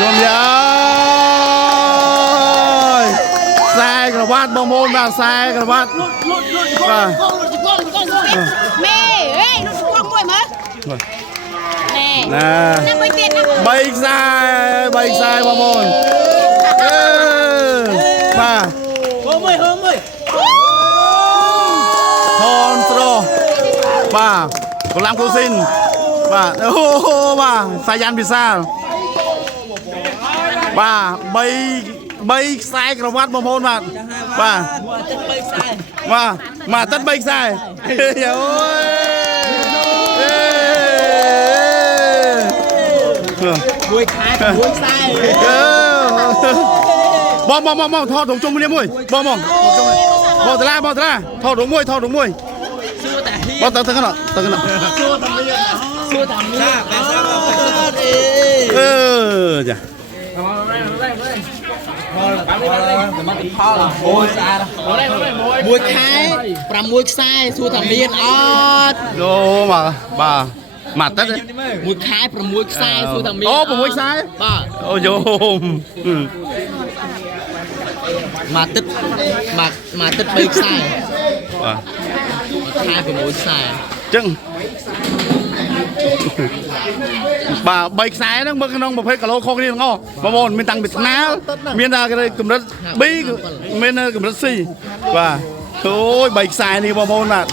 ជុំយាយខ្សែក្រវ៉ាត់បងប្អូនបាទខ្សែក្រវ៉ាត់បាទ មេអេលុតស្គងមួយមើលណែ ណា ណាមួយទៀតណា 3ខ្សែបងប្អូនបាទ ហូមួយថនស្រស់បាទកូឡាំគូស៊ីនបាទអូបាទសាយ៉ាន់ពិសាលបាទ3ខ្សែក្រវ៉ាត់បងប្អូនបាទបាទ ទឹក3ខ្សែ បាទមកទឹក3ខ្សែអូយ មួយខែមួយខ្សែ បងថតរងជុំគ្នាមួយបងតាឡាថតរងមួយ សួរតាហ៊ី បងទៅកណ្ដោទៅកណ្ដោ សួរតាមីបែសាមកអេ ចា មួយខែ6ខ្សែសួរតាមានអត់ អូបាទមកទឹក មួយខែ6ខ្សែសួរតាមាន អូ6ខ្សែ បាទ អូយម មកទឹក3ខ្សែ បាទ ខែ6ខ្សែ ចឹងបាទ3ខ្សែហ្នឹងមើលក្នុង20គីឡូខុសគ្នាទាំងអស់បងប្អូនមានតាំងពីស្នាលមានតែកម្រិត B មានកម្រិត C បាទអូយ3ខ្សែនេះបងប្អូនបាទ